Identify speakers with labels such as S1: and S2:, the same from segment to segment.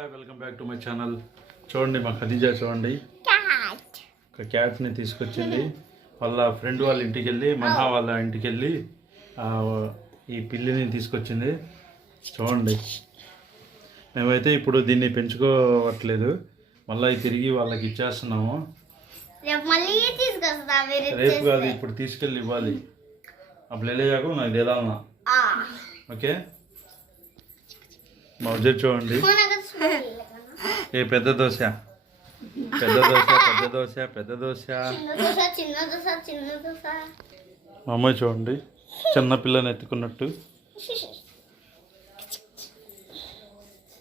S1: Hi welcome back to my channel. చూడండి మా ఖదీజా చూడండి. ఒక క్యాట్ని తీసుకొచ్చింది. వాళ్ళ ఫ్రెండ్ వాళ్ళ ఇంటికి వెళ్ళి మహా వాళ్ళ ఇంటికి వెళ్ళి ఈ పిల్లిని తీసుకొచ్చింది. చూడండి. మేమైతే ఇప్పుడు దీన్ని పెంచుకోవట్లేదు. మళ్ళీ తిరిగి వాళ్ళకి ఇచ్చేస్తున్నాము.
S2: రేపు
S1: కాదు ఇప్పుడు తీసుకెళ్ళి ఇవ్వాలి. అప్పుడు వెళ్ళేయాక నాకు తెలాలన్నా ఓకే? మా చూడండి. ఏ పెద్ద దోశ. పెద్ద దోశ పెద్ద దోశ పెద్ద దోశ.
S2: చిన్న దోశ చిన్న దోశ చిన్న దోశ
S1: మా అమ్మాయి చూడండి చిన్న పిల్లని ఎత్తుకున్నట్టు.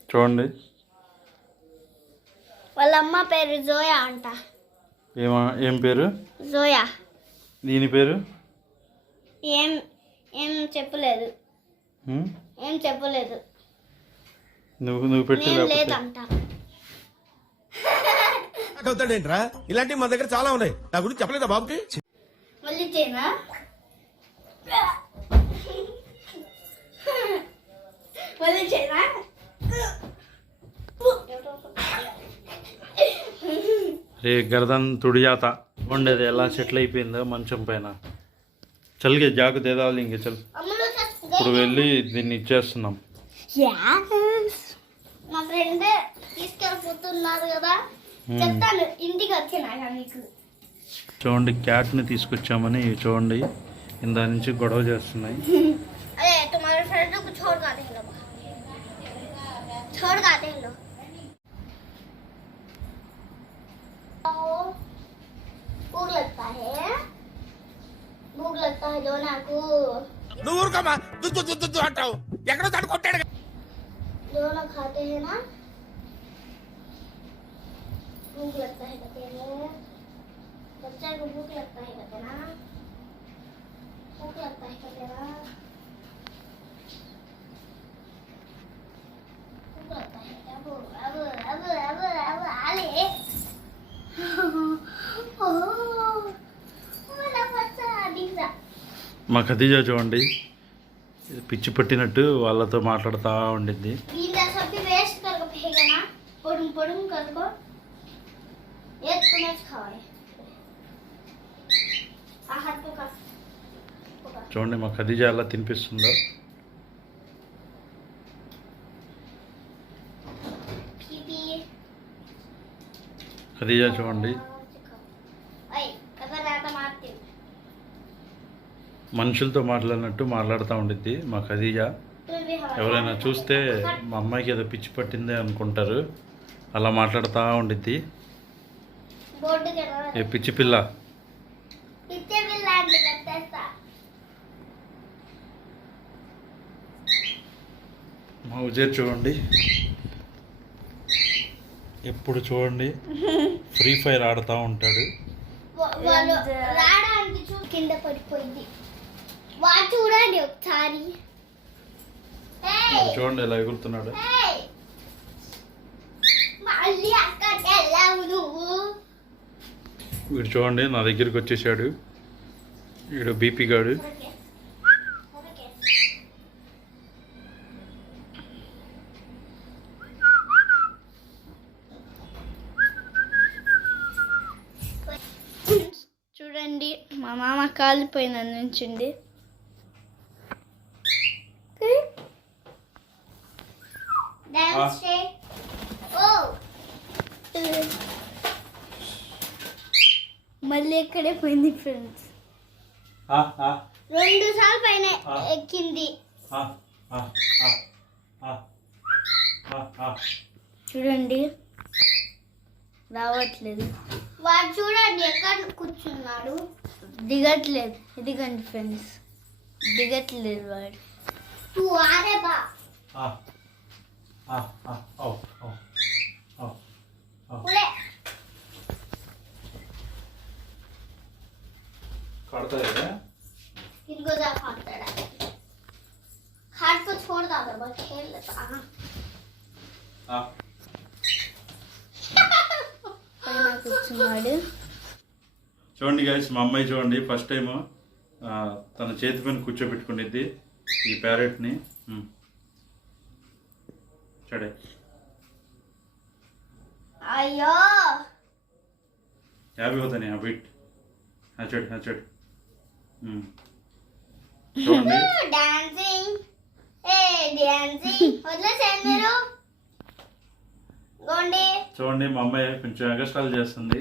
S1: చూడండి.
S2: వాళ్ళ అమ్మ పేరు జోయా అంట.
S1: ఏమా ఏం పేరు?
S2: జోయా.
S1: దీని పేరు?
S2: ఏం ఏం చెప్పలేదు? ఏం చెప్పలేదు.
S1: నువ్వు నువ్వు పెట్టి
S3: అవుతాడేంట్రా? ఇలాంటివి మా దగ్గర చాలా ఉన్నాయి. నా గురించి చెప్పలేదా బాబుకి?
S1: రే గర్దన్ తుడియాత. ఉండేది ఎలా సెటిల్ అయిపోయిందో మంచం పైన. చల్గే జాకు దేదాలి ఇంక చల్. ఇప్పుడు వెళ్ళి దీన్ని ఇచ్చేస్తున్నాం.
S2: ఫ్రెండ్ తీసుకెళ్ళిపోతున్నారు కదా చెప్తాను ఇంటికి వచ్చినాక మీకు
S1: చూడండి క్యాట్ని తీసుకొచ్చామని చూడండి ఇందా నుంచి గొడవ చేస్తున్నాయి
S2: अरे तुम्हारे फ्रेंड को छोड़ कर दे लो छोड़ कर दे लो भूख लगता है भूख लगता है दोना को
S3: నువ్వు ఊరుకోమా దుద్దు దుద్దు దుద్దు అంటావు ఎక్కడో తను కొట్టాడు
S2: दोनों खाते हैं ना भूख लगता है कहते हैं बच्चा को भूख लगता है कहते ना भूख लगता है कहते ना भूख लगता है अब अब अब अब अब आले ओह मेरा बच्चा दिखा
S1: మా ఖదీజా చూడండి ఇది పిచ్చి పట్టినట్టు వాళ్ళతో మాట్లాడుతూ ఉండిద్ది చూడండి మా ఖదీజా అలా తినిపిస్తుందో. ఖదీజా చూడండి. మనుషులతో మాట్లాడినట్టు మాట్లాడుతూ ఉండిద్ది మా ఖదీజా. ఎవరైనా చూస్తే మా అమ్మాయికి ఏదో పిచ్చి పట్టిందే అనుకుంటారు. అలా మాట్లాడుతూ ఉండిద్ది. ఏ పిచ్చి పిల్ల? మా ఉజేర్ చూడండి. ఎప్పుడు చూడండి. ఫ్రీ ఫైర్ ఆడుతూ ఉంటాడు.
S2: కింద పడిపోయింది. వాడు చూడండి ఒకసారి!
S1: చూడండి ఎలా ఎగురుతున్నాడు!
S2: మళ్ళీ అక్కడికి వెళ్ళావు నువ్వు.
S1: వీడు చూడండి నా దగ్గరికి వచ్చేసాడు. వీడు బీపీ గాడు.
S2: చూడండి మా మామ కాలిపోయిన నుంచిండి మళ్ళీ ఎక్కడే పోయింది ఫ్రెండ్స్ రెండు సార్లు పైన
S1: ఆ.
S2: ఎక్కింది. చూడండి. రావట్లేదు. వాడు చూడండి ఎక్కడ కూర్చున్నాడు. దిగట్లేదు. ఇదిగండి ఫ్రెండ్స్ దిగట్లేదు వాడు. తూ ఆరే బా ఉడే
S1: కడతాయి
S2: इनको जा खाता है खाट को छोड़ दो अगर बस खेल लेता हाँ పైన కూర్చున్నాడు
S1: చూడండి గాయస్ మా అమ్మాయి చూడండి ఫస్ట్ టైం తన చేతి పైన కూర్చోబెట్టుకునేది ఈ Hmm. ప్యారెట్ని చూడండి
S2: అయ్యో!
S1: యాభై పోతాయి ఆ బిట్ చూడు
S2: చూడు. ఏ
S1: చూడండి మా అమ్మాయి కొంచెం ఎగస్ట్రాలు చేస్తుంది.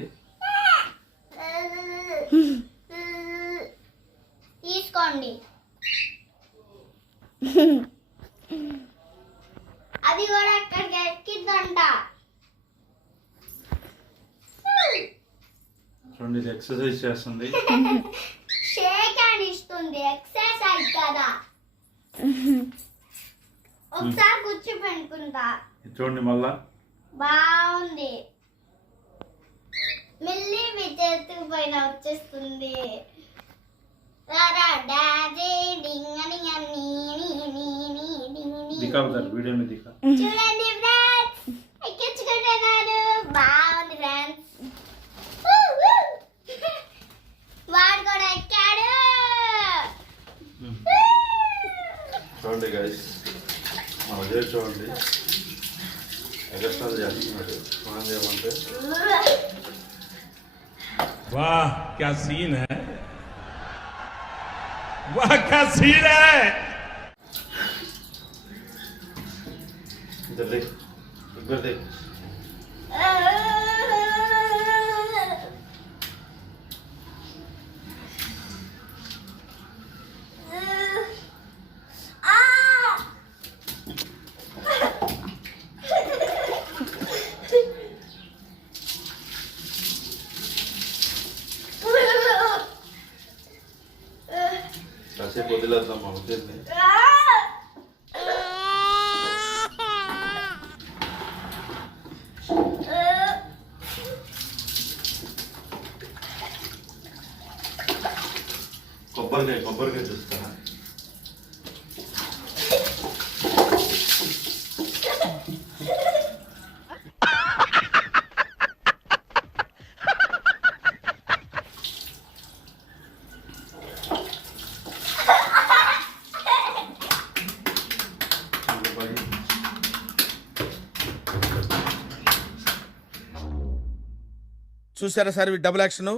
S1: చూడండి ఇది ఎక్సర్సైజ్ చేస్తుంది.
S2: షేక్ అని ఇస్తుంది ఎక్సర్సైజ్ కదా. ఒకసారి కూర్చో పెట్టుకుంటా
S1: ఇది చూడండి మళ్ళా.
S2: బాగుంది. మిల్లి చేతికి పైన వచ్చేస్తుంది. రారా
S1: ఎగస్ట్రాలు చేస్తున్నాడు మనం చేయమంటే
S3: वाह क्या सीन है वाह क्या सीन है
S1: इधर देख इधर देख వదిలేద్దాం మా ఉదయన్ని కొబ్బరికాయ కొబ్బరికాయ చూస్తా.
S3: చూసారా సార్ డబుల్ యాక్షన్